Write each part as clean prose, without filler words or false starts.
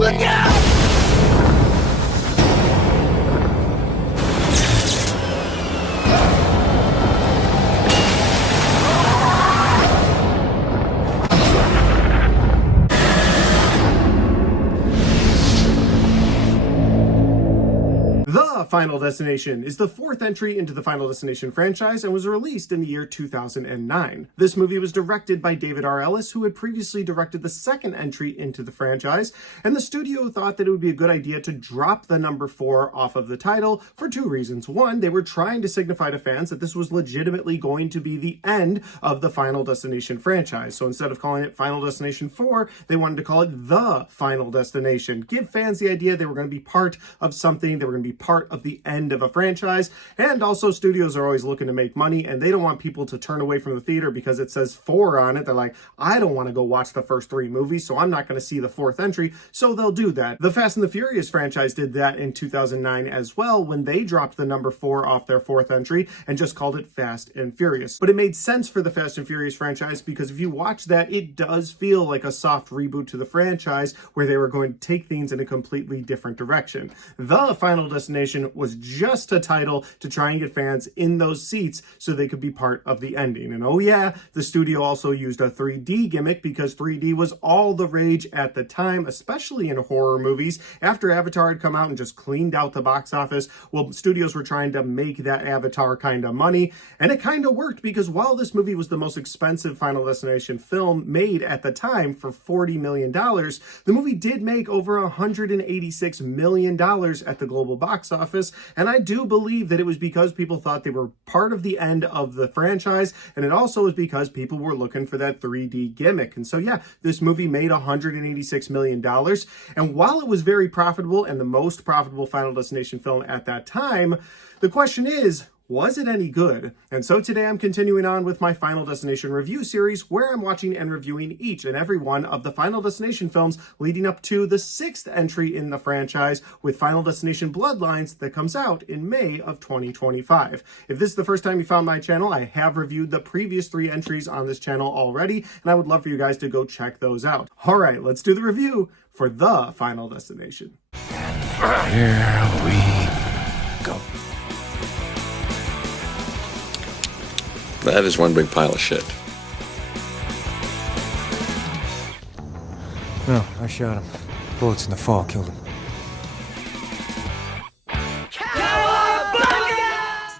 Look out! Final Destination is the fourth entry into the Final Destination franchise and was released in the year 2009. This movie was directed by David R. Ellis, who had previously directed the second entry into the franchise, and the studio thought that it would be a good idea to drop the number 4 off of the title for two reasons. One, they were trying to signify to fans that this was legitimately going to be the end of the Final Destination franchise. So instead of calling it Final Destination 4, they wanted to call it The Final Destination. Give fans the idea they were going to be part of something, they were going to be part of the end of a franchise. And also, studios are always looking to make money, and they don't want people to turn away from the theater because it says 4 on it. They're like, I don't want to go watch the first 3 movies, so I'm not going to see the 4th entry, so they'll do that. The Fast and the Furious franchise did that in 2009 as well, when they dropped the number 4 off their 4th entry and just called it Fast and Furious. But it made sense for the Fast and Furious franchise because if you watch that, it does feel like a soft reboot to the franchise where they were going to take things in a completely different direction. The Final Destination was just a title to try and get fans in those seats so they could be part of the ending. And oh yeah, the studio also used a 3D gimmick because 3D was all the rage at the time, especially in horror movies. After Avatar had come out and just cleaned out the box office, well, studios were trying to make that Avatar kind of money, and it kind of worked because while this movie was the most expensive Final Destination film made at the time for $40 million, the movie did make over $186 million at the global box office. And I do believe that it was because people thought they were part of the end of the franchise, and it also was because people were looking for that 3D gimmick. And so yeah, this movie made $186 million. And while it was very profitable and the most profitable Final Destination film at that time, the question is, was it any good? And so today I'm continuing on with my Final Destination review series where I'm watching and reviewing each and every one of the Final Destination films leading up to the 6th entry in the franchise with Final Destination Bloodlines that comes out in May of 2025. If this is the first time you found my channel, I have reviewed the previous 3 entries on this channel already, and I would love for you guys to go check those out. All right, let's do the review for The Final Destination. Here we go. That is one big pile of shit. No, I shot him. Bullets in the fall killed him.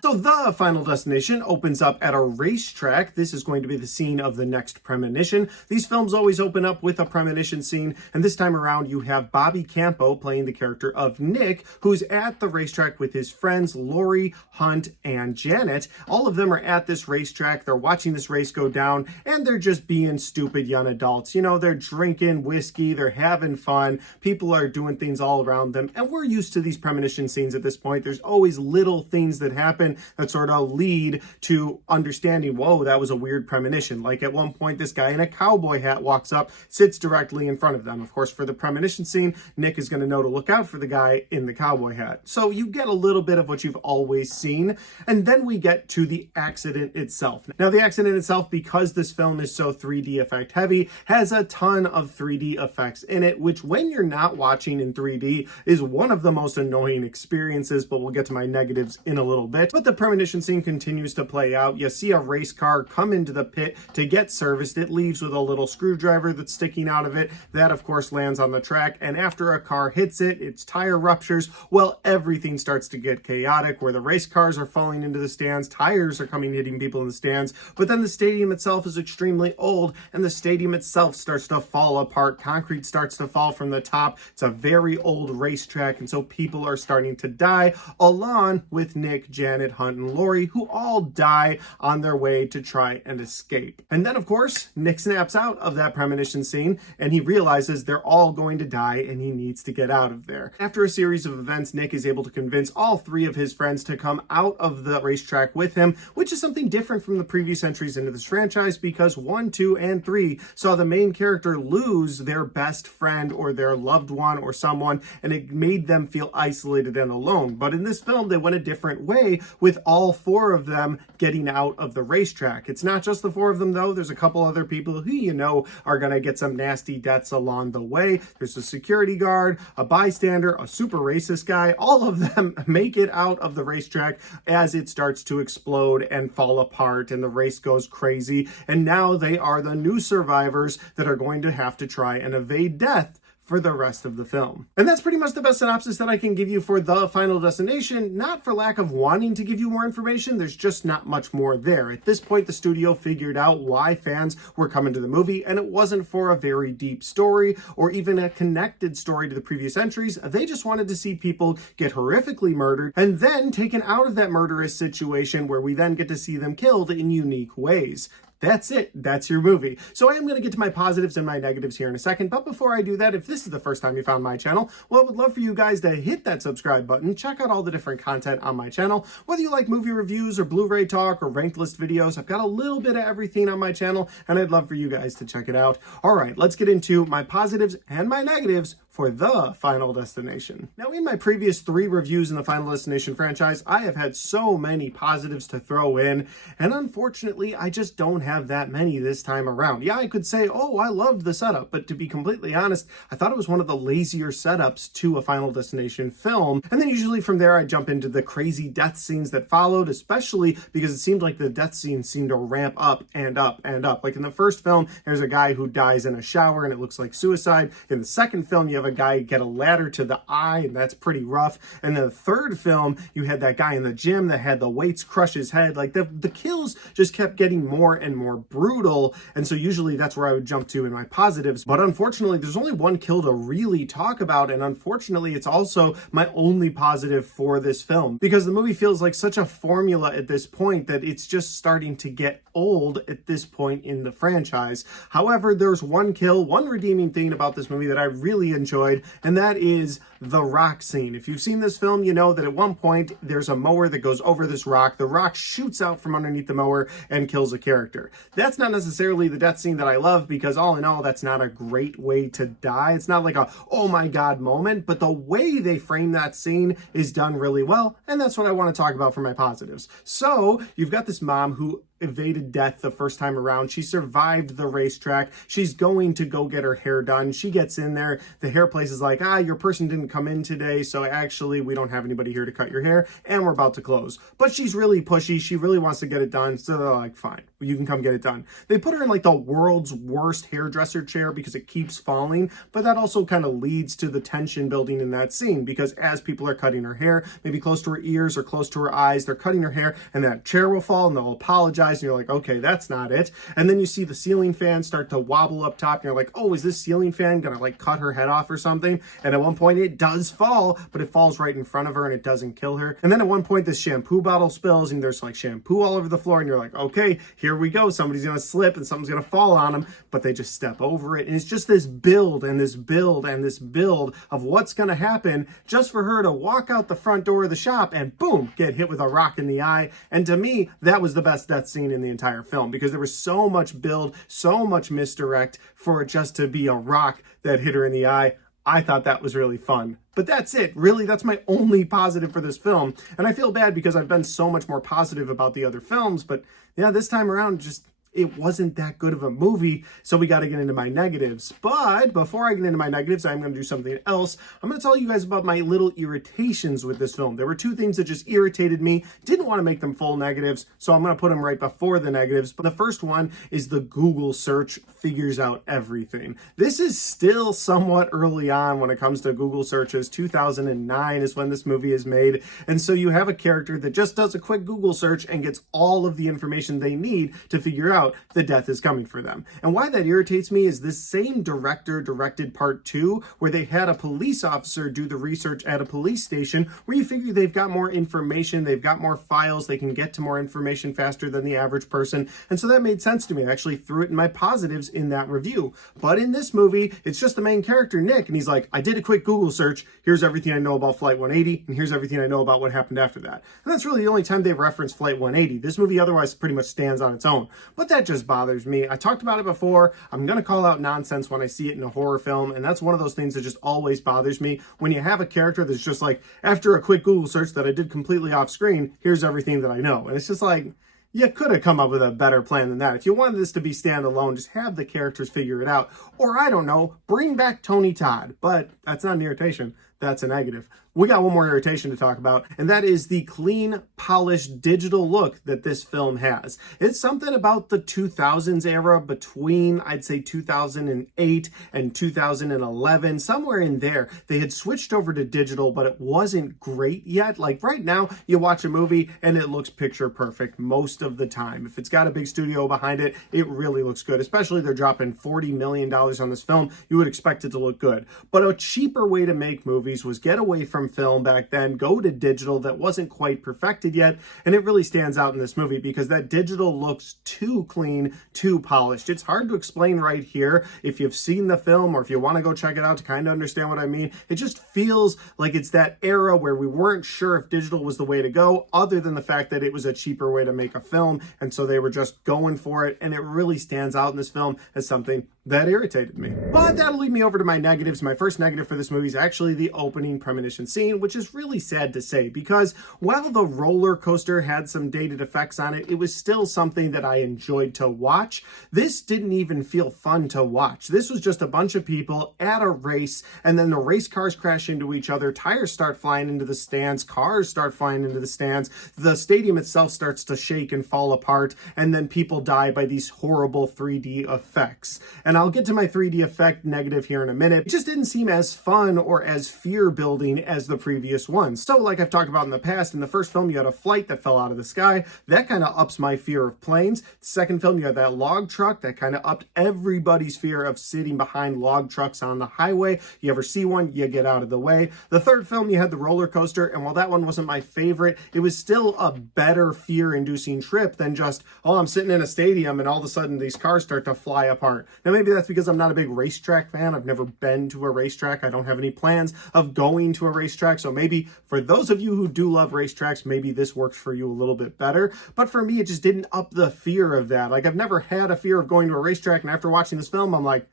So The Final Destination opens up at a racetrack. This is going to be the scene of the next premonition. These films always open up with a premonition scene, and this time around you have Bobby Campo playing the character of Nick, who's at the racetrack with his friends Lori, Hunt, and Janet. All of them are at this racetrack. They're watching this race go down, and they're just being stupid young adults. You know, they're drinking whiskey, they're having fun, people are doing things all around them, and we're used to these premonition scenes at this point. There's always little things that happen that sort of lead to understanding, whoa, that was a weird premonition. Like at one point, this guy in a cowboy hat walks up, sits directly in front of them. Of course, for the premonition scene, Nick is going to know to look out for the guy in the cowboy hat. So you get a little bit of what you've always seen. And then we get to the accident itself. Now, the accident itself, because this film is so 3D effect heavy, has a ton of 3D effects in it, which when you're not watching in 3D is one of the most annoying experiences, but we'll get to my negatives in a little bit. But the premonition scene continues to play out. You see a race car come into the pit to get serviced. It leaves with a little screwdriver that's sticking out of it. That, of course, lands on the track. And after a car hits it, its tire ruptures. Well, everything starts to get chaotic where the race cars are falling into the stands. Tires are coming hitting people in the stands. But then the stadium itself is extremely old and the stadium itself starts to fall apart. Concrete starts to fall from the top. It's a very old racetrack. And so people are starting to die along with Nick, Janet, Hunt, and Lori, who all die on their way to try and escape. And then, of course, Nick snaps out of that premonition scene and he realizes they're all going to die and he needs to get out of there. After a series of events, Nick is able to convince all 3 of his friends to come out of the racetrack with him, which is something different from the previous entries into this franchise because 1, 2, and 3 saw the main character lose their best friend or their loved one or someone, and it made them feel isolated and alone. But in this film, they went a different way with all all 4 of them getting out of the racetrack. It's not just the 4 of them, though. There's a couple other people who, you know, are going to get some nasty deaths along the way. There's a security guard, a bystander, a super racist guy. All of them make it out of the racetrack as it starts to explode and fall apart and the race goes crazy. And now they are the new survivors that are going to have to try and evade death for the rest of the film. And that's pretty much the best synopsis that I can give you for The Final Destination, not for lack of wanting to give you more information. There's just not much more there. At this point, the studio figured out why fans were coming to the movie, and it wasn't for a very deep story or even a connected story to the previous entries. They just wanted to see people get horrifically murdered and then taken out of that murderous situation where we then get to see them killed in unique ways. That's it. That's your movie. So I am going to get to my positives and my negatives here in a second. But before I do that, if this is the first time you found my channel, well, I would love for you guys to hit that subscribe button. Check out all the different content on my channel. Whether you like movie reviews or Blu-ray talk or ranked list videos, I've got a little bit of everything on my channel, and I'd love for you guys to check it out. All right, let's get into my positives and my negatives for The Final Destination. Now, in my previous 3 reviews in the Final Destination franchise, I have had so many positives to throw in, and unfortunately, I just don't have that many this time around. Yeah, I could say, oh, I loved the setup, but to be completely honest, I thought it was one of the lazier setups to a Final Destination film, and then usually from there, I jump into the crazy death scenes that followed, especially because it seemed like the death scenes seemed to ramp up and up and up. Like in the first film, there's a guy who dies in a shower, and it looks like suicide. In the second film, you have a guy get a ladder to the eye, and that's pretty rough. And the third film, you had that guy in the gym that had the weights crush his head. Like the kills just kept getting more and more brutal, and so usually that's where I would jump to in my positives. But unfortunately, there's only one kill to really talk about, and unfortunately, it's also my only positive for this film, because the movie feels like such a formula at this point that it's just starting to get old at this point in the franchise. However, there's one kill, one redeeming thing about this movie that I really enjoyed, and that is the rock scene. If you've seen this film, you know that at one point there's a mower that goes over this rock. The rock shoots out from underneath the mower and kills a character. That's not necessarily the death scene that I love, because all in all, that's not a great way to die. It's not like a, oh my God moment, but the way they frame that scene is done really well, and that's what I want to talk about for my positives. So you've got this mom who evaded death the first time around. She survived the racetrack. She's going to go get her hair done. She gets in there. The hair place is like, your person didn't come in today, so actually we don't have anybody here to cut your hair, and we're about to close. But she's really pushy. She really wants to get it done, so they're like, fine, you can come get it done. They put her in like the world's worst hairdresser chair because it keeps falling, but that also kind of leads to the tension building in that scene, because as people are cutting her hair, maybe close to her ears or close to her eyes, they're cutting her hair, and that chair will fall, and they'll apologize, and you're like, okay, that's not it. And then you see the ceiling fan start to wobble up top, and you're like, oh, is this ceiling fan gonna like cut her head off or something? And at one point it does fall, but it falls right in front of her and it doesn't kill her. And then at one point this shampoo bottle spills, and there's like shampoo all over the floor, and you're like, okay, here we go, somebody's gonna slip and something's gonna fall on them, but they just step over it. And it's just this build and this build and this build of what's gonna happen just for her to walk out the front door of the shop and boom, get hit with a rock in the eye. And to me, that was the best death scene in the entire film, because there was so much build, so much misdirect for it just to be a rock that hit her in the eye. I thought that was really fun. But that's it. Really, that's my only positive for this film. And I feel bad because I've been so much more positive about the other films, but yeah, this time around, just it wasn't that good of a movie, so we got to get into my negatives. But before I get into my negatives, I'm going to do something else. I'm going to tell you guys about my little irritations with this film. There were 2 things that just irritated me. Didn't want to make them full negatives, so I'm going to put them right before the negatives. But the first one is the Google search figures out everything. This is still somewhat early on when it comes to Google searches. 2009 is when this movie is made, and so you have a character that just does a quick Google search and gets all of the information they need to figure out the death is coming for them. And why that irritates me is this same director directed part 2, where they had a police officer do the research at a police station, where you figure they've got more information, they've got more files, they can get to more information faster than the average person. And so that made sense to me. I actually threw it in my positives in that review. But in this movie, it's just the main character, Nick, and he's like, I did a quick Google search, here's everything I know about Flight 180, and here's everything I know about what happened after that. And that's really the only time they've referenced Flight 180. This movie otherwise pretty much stands on its own. But that just bothers me. I talked about it before. I'm going to call out nonsense when I see it in a horror film, and that's one of those things that just always bothers me. When you have a character that's just like, after a quick Google search that I did completely off screen, here's everything that I know. And it's just like, you could have come up with a better plan than that. If you wanted this to be standalone, just have the characters figure it out. Or, I don't know, bring back Tony Todd. But that's not an irritation. That's a negative. We got one more irritation to talk about, and that is the clean, polished digital look that this film has. It's something about the 2000s era between, I'd say, 2008 and 2011, somewhere in there. They had switched over to digital, but it wasn't great yet. Like right now, you watch a movie and it looks picture perfect most of the time. If it's got a big studio behind it, it really looks good. Especially they're dropping $40 million on this film, you would expect it to look good. But a cheaper way to make movies was get away from film back then, go to digital that wasn't quite perfected yet, and it really stands out in this movie because that digital looks too clean, too polished. It's hard to explain right here if you've seen the film or if you want to go check it out to kind of understand what I mean. It just feels like it's that era where we weren't sure if digital was the way to go, other than the fact that it was a cheaper way to make a film, and so they were just going for it, and it really stands out in this film as something that irritated me. But that'll lead me over to my negatives. My first negative for this movie is actually the opening premonition scene, which is really sad to say because while the roller coaster had some dated effects on it, it was still something that I enjoyed to watch. This didn't even feel fun to watch. This was just a bunch of people at a race, and then the race cars crash into each other, tires start flying into the stands, cars start flying into the stands, the stadium itself starts to shake and fall apart, and then people die by these horrible 3D effects. And I'll get to my 3D effect negative here in a minute. It just didn't seem as fun or as fear-building as the previous ones. So like I've talked about in the past, in the first film you had a flight that fell out of the sky. That kind of ups my fear of planes. The second film you had that log truck that kind of upped everybody's fear of sitting behind log trucks on the highway. You ever see one, you get out of the way. The third film you had the roller coaster, and while that one wasn't my favorite, it was still a better fear-inducing trip than just, oh, I'm sitting in a stadium and all of a sudden these cars start to fly apart. Now maybe that's because I'm not a big racetrack fan. I've never been to a racetrack. I don't have any plans of going to a racetrack. So maybe for those of you who do love racetracks, maybe this works for you a little bit better. But for me, it just didn't up the fear of that. Like I've never had a fear of going to a racetrack, and after watching this film, I'm like,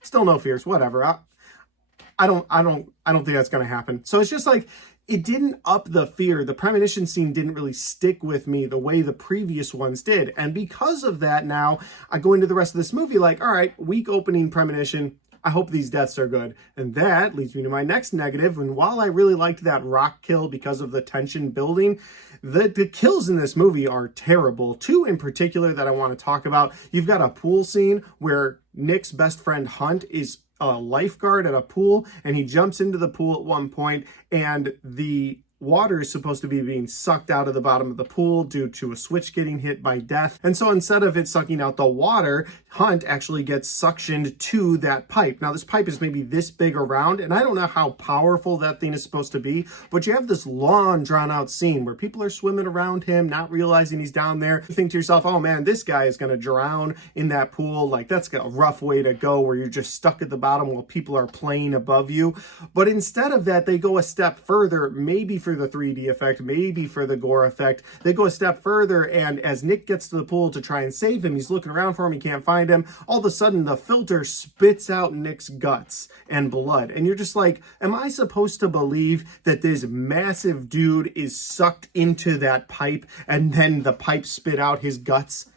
still no fears, whatever. I don't think that's going to happen. So it's just like, it didn't up the fear. The premonition scene didn't really stick with me the way the previous ones did. And because of that, now I go into the rest of this movie like, all right, weak opening premonition. I hope these deaths are good. And that leads me to my next negative. And while I really liked that rock kill because of the tension building, the kills in this movie are terrible. Two in particular that I want to talk about. You've got a pool scene where Nick's best friend Hunt is a lifeguard at a pool, and he jumps into the pool at one point, and the water is supposed to be being sucked out of the bottom of the pool due to a switch getting hit by death. And so instead of it sucking out the water, Hunt actually gets suctioned to that pipe. Now this pipe is maybe this big around, and I don't know how powerful that thing is supposed to be, but you have this long drawn out scene where people are swimming around him, not realizing he's down there. You think to yourself, oh man, this guy is going to drown in that pool. Like that's a rough way to go where you're just stuck at the bottom while people are playing above you. But instead of that, they go a step further, maybe for the 3D effect, maybe for the gore effect. They go a step further, and as Nick gets to the pool to try and save him, he's looking around for him, he can't find him. All of a sudden, the filter spits out Nick's guts and blood. And you're just like, am I supposed to believe that this massive dude is sucked into that pipe and then the pipe spit out his guts?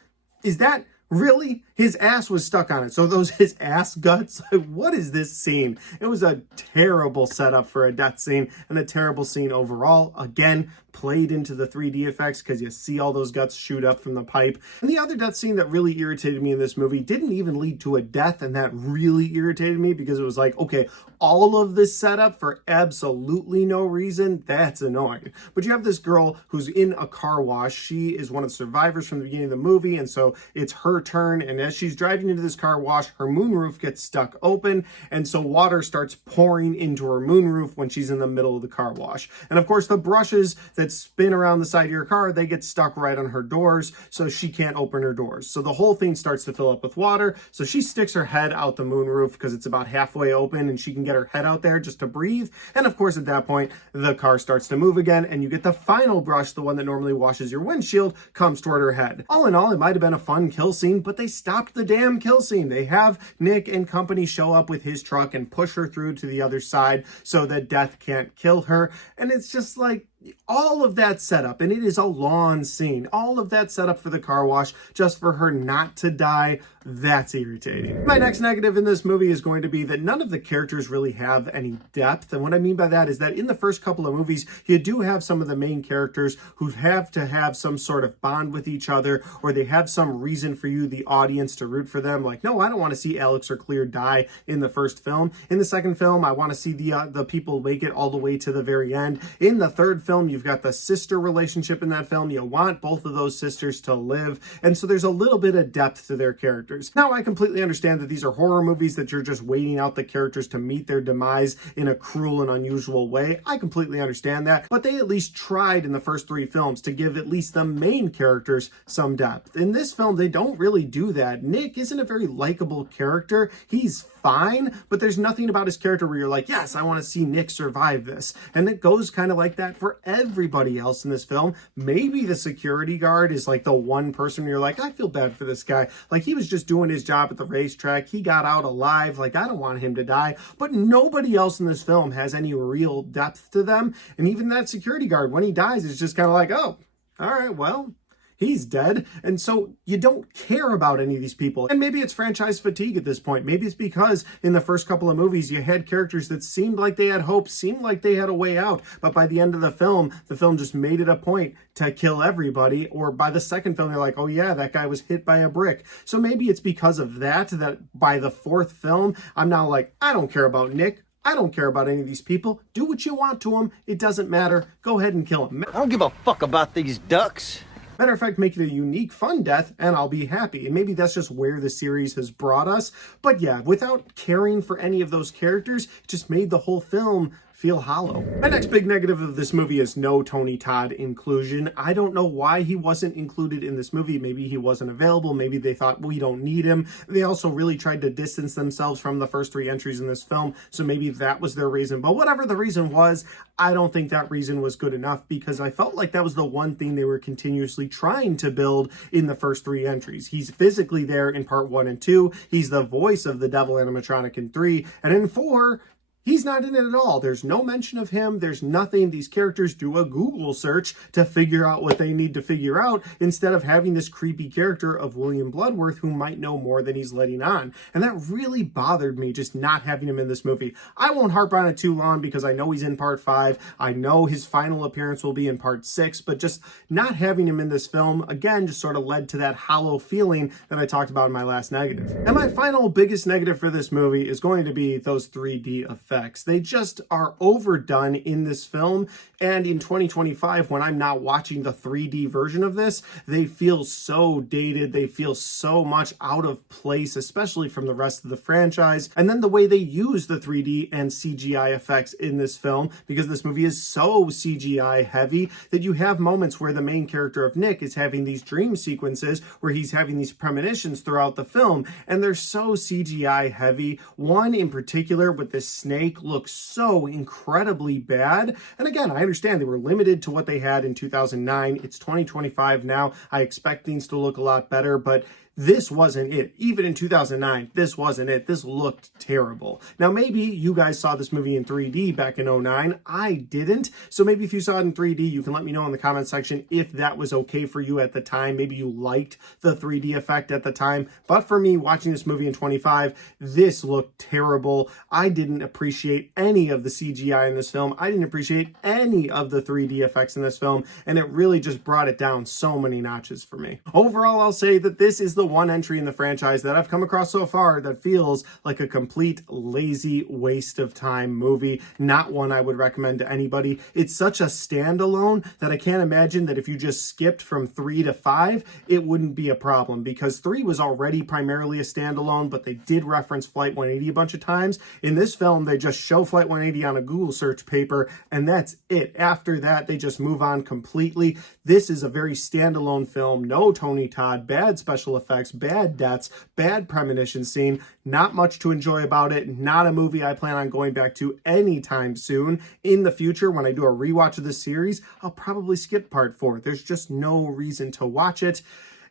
Is that really? His ass was stuck on it. So those his ass guts? What is this scene? It was a terrible setup for a death scene and a terrible scene overall. Again, played into the 3D effects because you see all those guts shoot up from the pipe. And the other death scene that really irritated me in this movie didn't even lead to a death, and that really irritated me because it was like, okay, all of this setup for absolutely no reason, that's annoying. But you have this girl who's in a car wash. She is one of the survivors from the beginning of the movie, and so it's her turn, and as she's driving into this car wash, her moonroof gets stuck open, and so water starts pouring into her moonroof when she's in the middle of the car wash. And of course, the brushes that spin around the side of your car, they get stuck right on her doors, so she can't open her doors. So the whole thing starts to fill up with water, so she sticks her head out the moonroof because it's about halfway open, and she can get her head out there just to breathe. And of course, at that point, the car starts to move again, and you get the final brush, the one that normally washes your windshield, comes toward her head. All in all, it might have been a fun kill scene. scene, but they stopped the damn kill scene. They have Nick and company show up with his truck and push her through to the other side so that Death can't kill her. And it's just like, all of that setup, and it is a lawn scene, all of that setup for the car wash just for her not to die, that's irritating. My next negative in this movie is going to be that none of the characters really have any depth. And what I mean by that is that in the first couple of movies, you do have some of the main characters who have to have some sort of bond with each other, or they have some reason for you, the audience, to root for them. Like, no, I don't want to see Alex or Clear die in the first film. In the second film, I want to see the people make it all the way to the very end. In the third film, you've got the sister relationship in that film. You want both of those sisters to live. And so there's a little bit of depth to their characters. Now, I completely understand that these are horror movies, that you're just waiting out the characters to meet their demise in a cruel and unusual way. I completely understand that. But they at least tried in the first three films to give at least the main characters some depth. In this film, they don't really do that. Nick isn't a very likable character. He's fine, but there's nothing about his character where you're like, yes, I want to see Nick survive this. And it goes kind of like that for everybody else in this film. Maybe the security guard is like the one person where you're like, I feel bad for this guy. Like, he was just doing his job at the racetrack. He got out alive. Like, I don't want him to die. But nobody else in this film has any real depth to them. And even that security guard, when he dies, is just kind of like, oh, all right, well, he's dead. And so you don't care about any of these people. And maybe it's franchise fatigue at this point. Maybe it's because in the first couple of movies, you had characters that seemed like they had hope, seemed like they had a way out. But by the end of the film just made it a point to kill everybody. Or by the second film, they're like, oh yeah, that guy was hit by a brick. So maybe it's because of that by the fourth film, I'm now like, I don't care about Nick. I don't care about any of these people. Do what you want to them. It doesn't matter. Go ahead and kill them. I don't give a fuck about these ducks. Matter of fact, make it a unique, fun death, and I'll be happy. And maybe that's just where the series has brought us. But yeah, without caring for any of those characters, it just made the whole film feel hollow. My next big negative of this movie is no Tony Todd inclusion. I don't know why he wasn't included in this movie. Maybe he wasn't available. Maybe they thought, we don't need him. They also really tried to distance themselves from the first three entries in this film, so maybe that was their reason. But whatever the reason was, I don't think that reason was good enough, because I felt like that was the one thing they were continuously trying to build in the first three entries. He's physically there in part 1 and 2. He's the voice of the devil animatronic in 3. And in 4, he's not in it at all. There's no mention of him. There's nothing. These characters do a Google search to figure out what they need to figure out, instead of having this creepy character of William Bloodworth who might know more than he's letting on. And that really bothered me, just not having him in this movie. I won't harp on it too long because I know he's in part 5. I know his final appearance will be in part 6, but just not having him in this film, again, just sort of led to that hollow feeling that I talked about in my last negative. And my final biggest negative for this movie is going to be those 3D effects. They just are overdone in this film, and in 2025, when I'm not watching the 3D version of this, they feel so dated. They feel so much out of place, especially from the rest of the franchise. And then the way they use the 3D and CGI effects in this film, because this movie is so CGI heavy that you have moments where the main character of Nick is having these dream sequences where he's having these premonitions throughout the film, and they're so CGI heavy. One in particular with this snake looks so incredibly bad. And again, I understand they were limited to what they had in 2009. It's 2025 now. I expect things to look a lot better, but this wasn't it. Even in 2009, this wasn't it. This looked terrible. Now, maybe you guys saw this movie in 3D back in 2009. I didn't. So maybe if you saw it in 3D, you can let me know in the comment section if that was okay for you at the time. Maybe you liked the 3D effect at the time. But for me, watching this movie in 25, this looked terrible. I didn't appreciate any of the CGI in this film. I didn't appreciate any of the 3D effects in this film. And it really just brought it down so many notches for me. Overall, I'll say that this is the one entry in the franchise that I've come across so far that feels like a complete lazy waste of time movie. Not one I would recommend to anybody. It's such a standalone that I can't imagine that if you just skipped from 3 to 5, it wouldn't be a problem, because 3 was already primarily a standalone, but they did reference Flight 180 a bunch of times. In this film, they just show Flight 180 on a Google search paper, and that's it. After that, they just move on completely. This is a very standalone film. No Tony Todd, bad special effects, bad deaths, bad premonition scene. Not much to enjoy about it. Not a movie I plan on going back to anytime soon. In the future, when I do a rewatch of this series, I'll probably skip part 4. There's just no reason to watch it.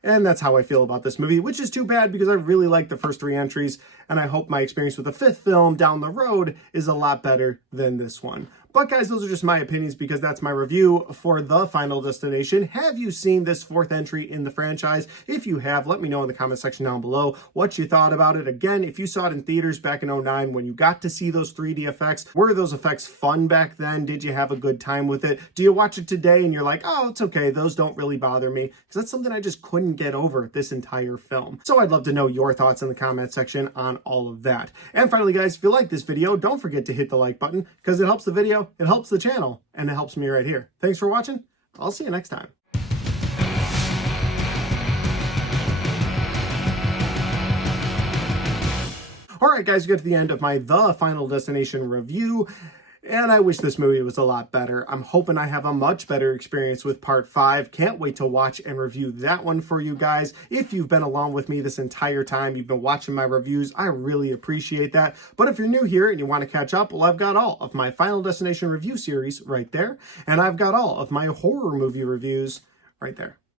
And that's how I feel about this movie, which is too bad because I really like the first 3 entries, and I hope my experience with the 5th film down the road is a lot better than this one. But guys, those are just my opinions because that's my review for The Final Destination. Have you seen this 4th entry in the franchise? If you have, let me know in the comment section down below what you thought about it. Again, if you saw it in theaters back in 2009 when you got to see those 3D effects, were those effects fun back then? Did you have a good time with it? Do you watch it today and you're like, oh, it's okay, those don't really bother me? Because that's something I just couldn't get over this entire film. So I'd love to know your thoughts in the comment section on all of that. And finally, guys, if you like this video, don't forget to hit the like button because it helps the video, it helps the channel, and it helps me right here. Thanks for watching. I'll see you next time. Alright guys, we get to the end of my The Final Destination review, and I wish this movie was a lot better. I'm hoping I have a much better experience with Part 5. Can't wait to watch and review that one for you guys. If you've been along with me this entire time, you've been watching my reviews, I really appreciate that. But if you're new here and you want to catch up, well, I've got all of my Final Destination review series right there, and I've got all of my horror movie reviews right there.